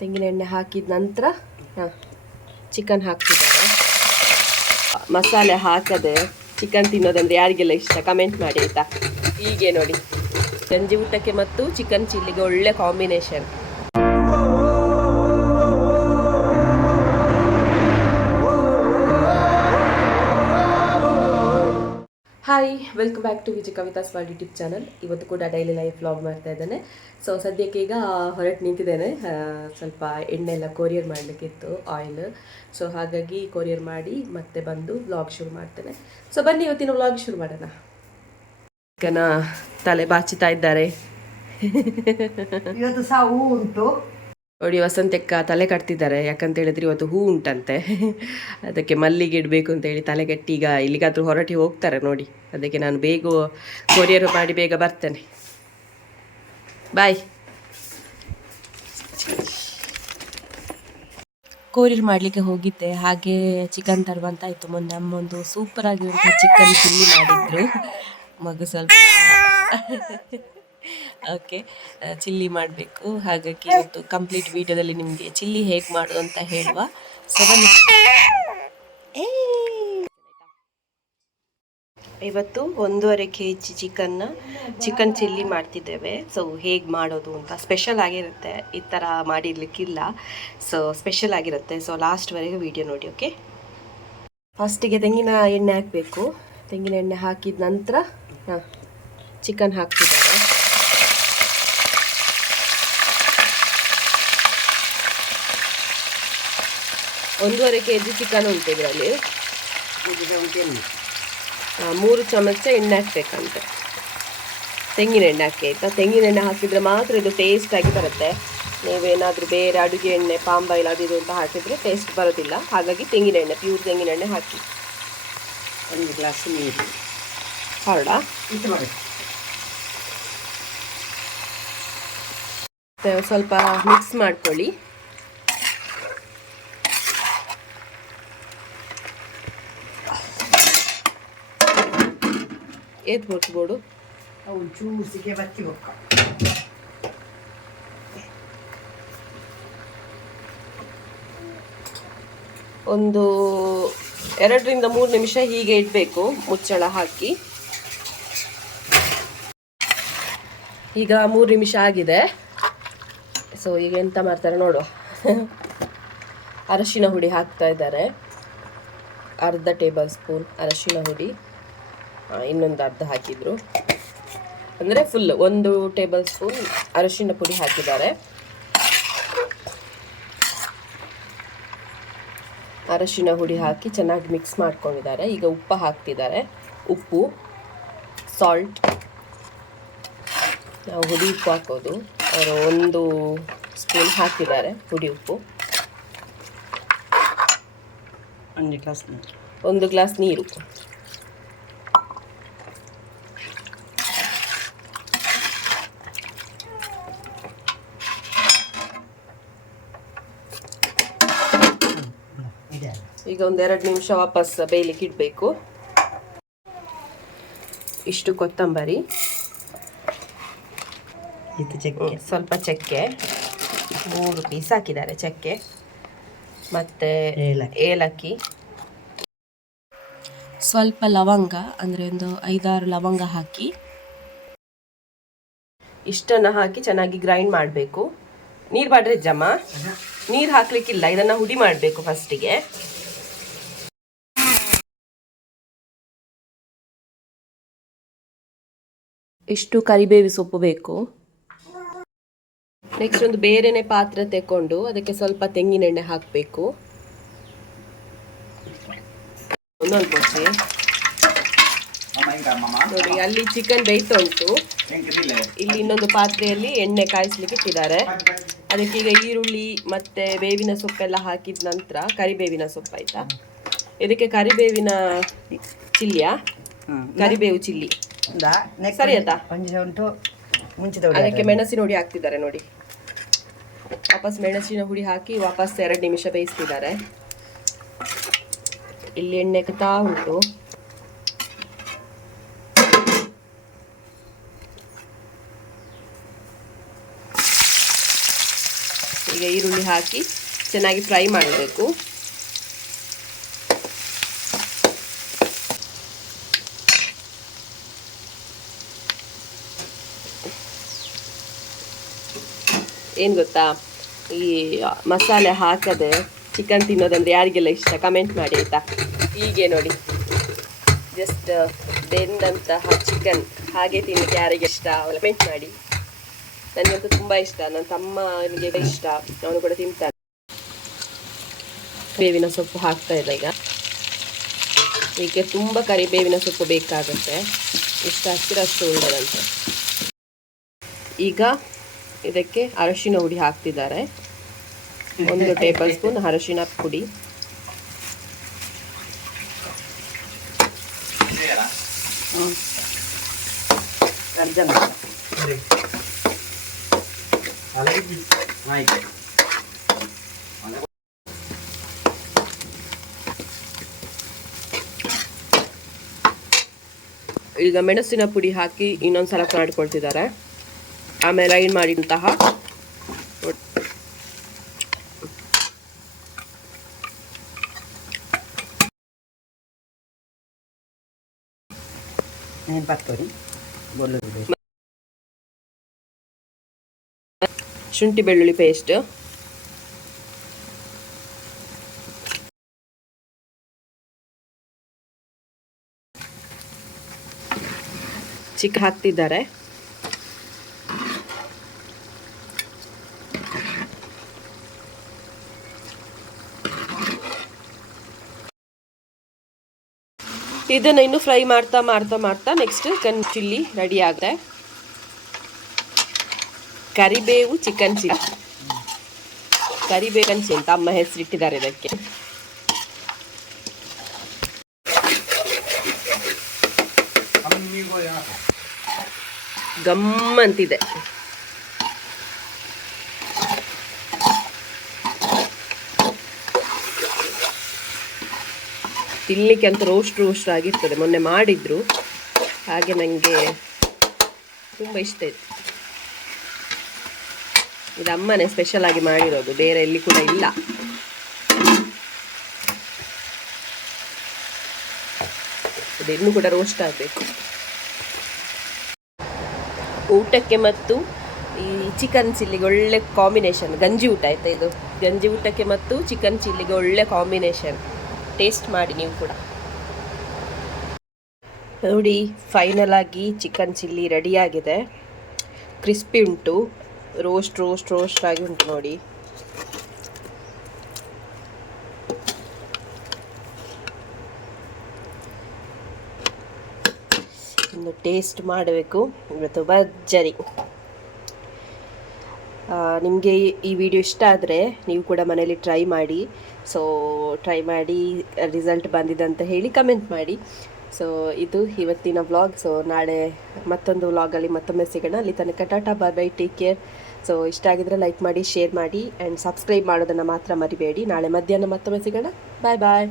ತೆಂಗಿನ ಎಣ್ಣೆ ಹಾಕಿದ ನಂತರ ಚಿಕನ್ ಹಾಕ್ತಿದ್ದಾರೆ. ಮಸಾಲೆ ಹಾಕದೆ ಚಿಕನ್ ತಿನ್ನೋದಂದ್ರೆ ಯಾರಿಗೆಲ್ಲ ಇಷ್ಟ? ಕಮೆಂಟ್ ಮಾಡಿ ಆಯಿತಾ? ಹೀಗೆ ನೋಡಿ. ಸಂಜೆ ಊಟಕ್ಕೆ ಮತ್ತು ಚಿಕನ್ ಚಿಲ್ಲಿಗೆ ಒಳ್ಳೆ combination welcome back to Vijay Kavitha's world YouTube channel ಇವತ್ತು ಕೂಡ ಡೈಲಿ ಲೈಫ್ ವ್ಲಾಗ್ ಮಾಡ್ತಾ ಇದ್ದೇನೆ. ಸೊ ಸದ್ಯಕ್ಕೆ ಈಗ ಹೊರಟು ನಿಂತಿದ್ದೇನೆ. ಸ್ವಲ್ಪ ಎಣ್ಣೆ ಎಲ್ಲ ಕೊರಿಯರ್ ಮಾಡಲಿಕ್ಕಿತ್ತು ಆಯಿಲ್ ಸೊ ಹಾಗಾಗಿ ಕೊರಿಯರ್ ಮಾಡಿ ಮತ್ತೆ ಬಂದು ವ್ಲಾಗ್ ಶುರು ಮಾಡ್ತೇನೆ. ಸೊ ಬನ್ನಿ ಇವತ್ತಿನ ವ್ಲಾಗ್ ಶುರು ಮಾಡೋಣ. ತಲೆ ಬಾಚಿತಾ ಇದ್ದಾರೆ. ಇವತ್ತು ಸಹ ಉಂಟು. ನೋಡಿ ವಸಂತಕ್ಕ ತಲೆ ಕಟ್ತಿದ್ದಾರೆ. ಯಾಕಂತ ಹೇಳಿದ್ರೆ ಇವತ್ತು ಹೂ ಉಂಟಂತೆ. ಅದಕ್ಕೆ ಮಲ್ಲಿಗೆ ಇಡಬೇಕು ಅಂತ ಹೇಳಿ ತಲೆ ಕಟ್ಟಿ ಈಗ ಇಲ್ಲಿಗಾದ್ರೂ ಹೊರಟಿ ಹೋಗ್ತಾರೆ ನೋಡಿ. ಅದಕ್ಕೆ ನಾನು ಬೇಗ ಕೊರಿಯರ್ ಮಾಡಿ ಬೇಗ ಬರ್ತೇನೆ. ಬಾಯ್ ಕೊರಿಯರ್ ಮಾಡಲಿಕ್ಕೆ ಹೋಗಿದ್ದೆ. ಹಾಗೆ ಚಿಕನ್ ತರುವಂತ ಆಯಿತು. ಮೊನ್ನೆ ಅಮ್ಮೊಂದು ಸೂಪರಾಗಿರುವಂಥ ಚಿಕನ್ ಚಿಲ್ಲಿ ಮಾಡಿದ್ರು. ಮಗು ಸ್ವಲ್ಪ ಓಕೆ ಚಿಲ್ಲಿ ಮಾಡಬೇಕು. ಹಾಗಾಗಿ ಇವತ್ತು ಕಂಪ್ಲೀಟ್ ವಿಡಿಯೋದಲ್ಲಿ ನಿಮಗೆ ಚಿಲ್ಲಿ ಹೇಗೆ ಮಾಡೋದು ಅಂತ ಹೇಳುವ! ಇವತ್ತು ಒಂದೂವರೆ ಕೆ ಜಿ ಚಿಕನ್ನ, ಚಿಕನ್ ಚಿಲ್ಲಿ ಮಾಡ್ತಿದ್ದೇವೆ. ಸೊ ಹೇಗೆ ಮಾಡೋದು ಅಂತ ಸ್ಪೆಷಲ್ ಆಗಿರುತ್ತೆ. ಈ ಥರ ಮಾಡಿರ್ಲಿಕ್ಕಿಲ್ಲ. ಸೊ ಸ್ಪೆಷಲ್ ಆಗಿರುತ್ತೆ. ಸೊ ಲಾಸ್ಟ್ವರೆಗೆ ವಿಡಿಯೋ ನೋಡಿ, ಓಕೆ? ಫಸ್ಟಿಗೆ ತೆಂಗಿನ ಎಣ್ಣೆ ಹಾಕಬೇಕು. ತೆಂಗಿನ ಎಣ್ಣೆ ಹಾಕಿದ ನಂತರ, ಹಾಂ, ಚಿಕನ್ ಹಾಕ್ತಿದ್ದಾರೆ. ಒಂದೂವರೆ ಕೆ ಜಿ ಚಿಕನ್ ಉಂಟು ಇದರಲ್ಲಿ. ಮೂರು ಚಮಚ ಎಣ್ಣೆ ಹಾಕ್ಬೇಕಂತೆ. ತೆಂಗಿನ ಎಣ್ಣೆ ಹಾಕಿ ಆಯಿತಾ? ತೆಂಗಿನ ಎಣ್ಣೆ ಹಾಕಿದರೆ ಮಾತ್ರ ಇದು ಟೇಸ್ಟ್ ಆಗಿ ಬರುತ್ತೆ. ನೀವೇನಾದರೂ ಬೇರೆ ಅಡುಗೆ ಎಣ್ಣೆ ಪಾಂಬಾಯಿಲ್ ಅದು ಇದು ಅಂತ ಹಾಕಿದರೆ ಟೇಸ್ಟ್ ಬರೋದಿಲ್ಲ. ಹಾಗಾಗಿ ತೆಂಗಿನ ಎಣ್ಣೆ ಪ್ಯೂರ್ ತೆಂಗಿನ ಎಣ್ಣೆ ಹಾಕಿ. ಒಂದು ಗ್ಲಾಸ್ ನೀರು. ಹೌದಾ? ಸ್ವಲ್ಪ ಮಿಕ್ಸ್ ಮಾಡ್ಕೊಳ್ಳಿ. ಏತ್ ಅವು ಜ್ಯೂಸಿಗೆ ಬತ್ತಿ ಬೊಕ್ಕ ಒಂದು ಎರಡರಿಂದ ಮೂರು ನಿಮಿಷ ಹೀಗೆ ಇಡಬೇಕು ಮುಚ್ಚಳ ಹಾಕಿ. ಈಗ ಮೂರು ನಿಮಿಷ ಆಗಿದೆ. ಸೊ ಈಗ ಎಂತ ಮಾಡ್ತಾರೆ ನೋಡು. ಅರಶಿನ ಹುಡಿ ಹಾಕ್ತಾ ಇದ್ದಾರೆ. ಅರ್ಧ ಟೇಬಲ್ ಸ್ಪೂನ್ ಅರಶಿನ ಹುಡಿ. ಇನ್ನೊಂದು ಅರ್ಧ ಹಾಕಿದ್ರು. ಅಂದರೆ ಫುಲ್ ಒಂದು ಟೇಬಲ್ ಸ್ಪೂನ್ ಅರಶಿನ ಪುಡಿ ಹಾಕಿದ್ದಾರೆ. ಅರಶಿನ ಹುಡಿ ಹಾಕಿ ಚೆನ್ನಾಗಿ ಮಿಕ್ಸ್ ಮಾಡ್ಕೊಂಡಿದ್ದಾರೆ. ಈಗ ಉಪ್ಪು ಹಾಕ್ತಿದ್ದಾರೆ. ಉಪ್ಪು ಸಾಲ್ಟ್ ನಾವು ಹುಡಿ ಉಪ್ಪು ಹಾಕೋದು. ಅವರು ಒಂದು ಸ್ಪೂನ್ ಹಾಕಿದ್ದಾರೆ ಹುಡಿ ಉಪ್ಪು. ಒಂದು ಗ್ಲಾಸ್ ನೀರು. ಒಂದು ಗ್ಲಾಸ್ ನೀರು. ಈಗ ಒಂದೆರಡು ಎರಡು ನಿಮಿಷ ವಾಪಸ್ ಬೇಯಲಿಕ್ಕೆ ಇಡಬೇಕು. ಇಷ್ಟು ಕೊತ್ತಂಬರಿ. ಇದು ಚಕ್ಕೆ. ಸ್ವಲ್ಪ ಚಕ್ಕೆ. ಮೂರು ಪೀಸ್ ಹಾಕಿದ್ದಾರೆ ಚಕ್ಕೆ. ಮತ್ತೆ ಏಲಕ್ಕಿ. ಏಲಕ್ಕಿ. ಸ್ವಲ್ಪ ಲವಂಗ ಅಂದರೆ ಒಂದು ಐದಾರು ಲವಂಗ ಹಾಕಿ. ಇಷ್ಟನ್ನು ಹಾಕಿ ಚೆನ್ನಾಗಿ ಗ್ರೈಂಡ್ ಮಾಡಬೇಕು. ನೀರು ಬಾಡ್ರೆ ಜಮ್ಮ ನೀರು ಹಾಕಲಿಕ್ಕಿಲ್ಲ ಇದನ್ನು ಹುಡಿ ಮಾಡಬೇಕು ಫಸ್ಟಿಗೆ ಇಷ್ಟು ಕರಿಬೇವು ಸೊಪ್ಪು ಬೇಕು. ನೆಕ್ಸ್ಟ್ ಒಂದು ಬೇರೆನೆ ಪಾತ್ರೆ ತೆಕ್ಕೊಂಡು ಅದಕ್ಕೆ ಸ್ವಲ್ಪ ತೆಂಗಿನೆಣ್ಣೆ ಹಾಕಬೇಕು. ಒಂದೊಂದು ಕೊಚ್ಚಿ. ನೋಡಿ ಅಲ್ಲಿ ಚಿಕನ್ ಬೇಯ್ತಾ ಉಂಟು. ಇಲ್ಲಿ ಇನ್ನೊಂದು ಪಾತ್ರೆಯಲ್ಲಿ ಎಣ್ಣೆ ಕಾಯಿಸ್ಲಿಕ್ಕೆ ಇಟ್ಟಿದ್ದಾರೆ. ಅದಕ್ಕೆ ಈಗ ಈರುಳ್ಳಿ ಮತ್ತೆ ಬೇವಿನ ಸೊಪ್ಪೆಲ್ಲ ಹಾಕಿದ ನಂತರ ಕರಿಬೇವಿನ ಸೊಪ್ಪು ಆಯ್ತಾ? ಇದಕ್ಕೆ ಕರಿಬೇವಿನ ಚಿಲ್ಲಿಯ? ಕರಿಬೇವು ಚಿಲ್ಲಿ. ಸರಿ ಆಯ್ತಾ? ಉಂಟು ಅದಕ್ಕೆ ಮೆಣಸಿನ ಹುಡಿ ಹಾಕ್ತಿದ್ದಾರೆ ನೋಡಿ. ವಾಪಸ್ ಮೆಣಸಿನ ಹುಡಿ ಹಾಕಿ ವಾಪಸ್ ಎರಡು ನಿಮಿಷ ಬೇಯಿಸ್ತಿದ್ದಾರೆ. ಇಲ್ಲಿ ಎಣ್ಣೆ ಕತಾ ಉಂಟು. ಈಗ ಈರುಳ್ಳಿ ಹಾಕಿ ಚೆನ್ನಾಗಿ ಫ್ರೈ ಮಾಡಬೇಕು. ಏನು ಗೊತ್ತಾ? ಈ ಮಸಾಲೆ ಹಾಕದೆ ಚಿಕನ್ ತಿನ್ನೋದಂದ್ರೆ ಯಾರಿಗೆಲ್ಲ ಇಷ್ಟ? ಕಮೆಂಟ್ ಮಾಡಿ ಆಯಿತಾ? ಹೀಗೆ ನೋಡಿ. ಜಸ್ಟ್ ಬೆಂದಂತಹ ಚಿಕನ್ ಹಾಗೆ ತಿನ್ನಕ್ಕೆ ಯಾರಿಗೆ ಇಷ್ಟ? ಕಮೆಂಟ್ ಮಾಡಿ. ನನಗಂತೂ ತುಂಬ ಇಷ್ಟ. ನನ್ನ ತಮ್ಮನಿಗೆ ಇಷ್ಟ. ಅವನು ಕೂಡ ತಿಂತಾನೆ. ಬೇವಿನ ಸೊಪ್ಪು ಹಾಕ್ತಾ ಇಲ್ಲ ಈಗ. ಹೀಗೆ ತುಂಬ ಕರಿಬೇವಿನ ಸೊಪ್ಪು ಬೇಕಾಗುತ್ತೆ. ಇಷ್ಟ ಹಸಿರು ಅಷ್ಟು ಒಳ್ಳೆಯದಂತೆ ಈಗ ಇದಕ್ಕೆ ಅರಶಿನ ಹುಡಿ ಹಾಕ್ತಿದ್ದಾರೆ. ಒಂದು ಟೇಬಲ್ ಸ್ಪೂನ್ ಅರಶಿನ ಪುಡಿ. ಈಗ ಮೆಣಸಿನ ಪುಡಿ ಹಾಕಿ ಇನ್ನೊಂದ್ಸಲ ಮಾಡ್ಕೊಳ್ತಿದ್ದಾರೆ ಆಮೇಲೆ ಏನು ಮಾಡಿದಂತಹ? ಶುಂಠಿ ಬೆಳ್ಳುಳ್ಳಿ ಪೇಸ್ಟ್ ಚಿಕ್ಕ ಹಾಕ್ತಿದ್ದಾರೆ ಇದನ್ನ ಇನ್ನು ಫ್ರೈ ಮಾಡ್ತಾ ಮಾಡ್ತಾ ಮಾಡ್ತಾ ನೆಕ್ಸ್ಟ್ ಚಿಕನ್ ಚಿಲ್ಲಿ ರೆಡಿ ಆಗುತ್ತೆ. ಕರಿಬೇವು ಚಿಕನ್ ಚಿಲ್ಲಿ ಚಿಲ್ಲಿ ಅಂತ ಅಮ್ಮ ಹೆಸರಿಟ್ಟಿದ್ದಾರೆ ಇದಕ್ಕೆ. ಗಮ್ಮಂತಿದೆ. ತಿನ್ಲಿಕ್ಕೆ ಅಂತ ರೋಸ್ಟ್ ರೋಸ್ಟ್ ಆಗಿರ್ತದೆ. ಮೊನ್ನೆ ಮಾಡಿದ್ರು. ಹಾಗೆ ನನಗೆ ತುಂಬ ಇಷ್ಟ ಇತ್ತು ಇದು ಅಮ್ಮನೇ ಸ್ಪೆಷಲ್ ಆಗಿ ಮಾಡಿರೋದು. ಬೇರೆ ಎಲ್ಲಿ ಕೂಡ ಇಲ್ಲ. ಅದು ಕೂಡ ರೋಸ್ಟ್ ಆಗಬೇಕು. ಊಟಕ್ಕೆ ಮತ್ತು ಈ ಚಿಕನ್ ಚಿಲ್ಲಿಗೆ ಒಳ್ಳೆ ಕಾಂಬಿನೇಷನ್ ಗಂಜಿ ಊಟ ಆಯ್ತಾ ಇದು? ಗಂಜಿ ಊಟಕ್ಕೆ ಮತ್ತು ಚಿಕನ್ ಚಿಲ್ಲಿಗೆ ಒಳ್ಳೆ ಕಾಂಬಿನೇಷನ್ ಟೇಸ್ಟ್ ಮಾಡಿ ನೀವು ಕೂಡ. ನೋಡಿ ಫೈನಲ್ ಆಗಿ ಚಿಕನ್ ಚಿಲ್ಲಿ ರೆಡಿಯಾಗಿದೆ ಕ್ರಿಸ್ಪಿ ಉಂಟು. ರೋಸ್ಟ್ ರೋಸ್ಟ್ ರೋಸ್ಟ್ ಆಗಿ ಉಂಟು ನೋಡಿ. ಇನ್ನು ಟೇಸ್ಟ್ ಮಾಡಬೇಕು. ಇವತ್ತು ಭರ್ಜರಿ. ನಿಮಗೆ ಈ ವಿಡಿಯೋ ಇಷ್ಟ ಆದರೆ ನೀವು ಕೂಡ ಮನೇಲಿ ಟ್ರೈ ಮಾಡಿ. ಸೊ ಟ್ರೈ ಮಾಡಿ ರಿಸಲ್ಟ್ ಬಂದಿದೆ ಅಂತ ಹೇಳಿ ಕಮೆಂಟ್ ಮಾಡಿ. ಸೊ ಇದು ಇವತ್ತಿನ ವ್ಲಾಗ್ ಸೊ ನಾಳೆ ಮತ್ತೊಂದು ವ್ಲಾಗಲ್ಲಿ ಮತ್ತೊಮ್ಮೆ ಸಿಗೋಣ. ಅಲ್ಲಿ ತನಕ tata bye bye take care so ಇಷ್ಟ ಆಗಿದ್ರೆ ಲೈಕ್ ಮಾಡಿ ಶೇರ್ ಮಾಡಿ ಆ್ಯಂಡ್ ಸಬ್ಸ್ಕ್ರೈಬ್ ಮಾಡೋದನ್ನು ಮಾತ್ರ ಮರಿಬೇಡಿ. ನಾಳೆ ಮಧ್ಯಾಹ್ನ ಮತ್ತೊಮ್ಮೆ ಸಿಗೋಣ. ಬಾಯ್ ಬಾಯ್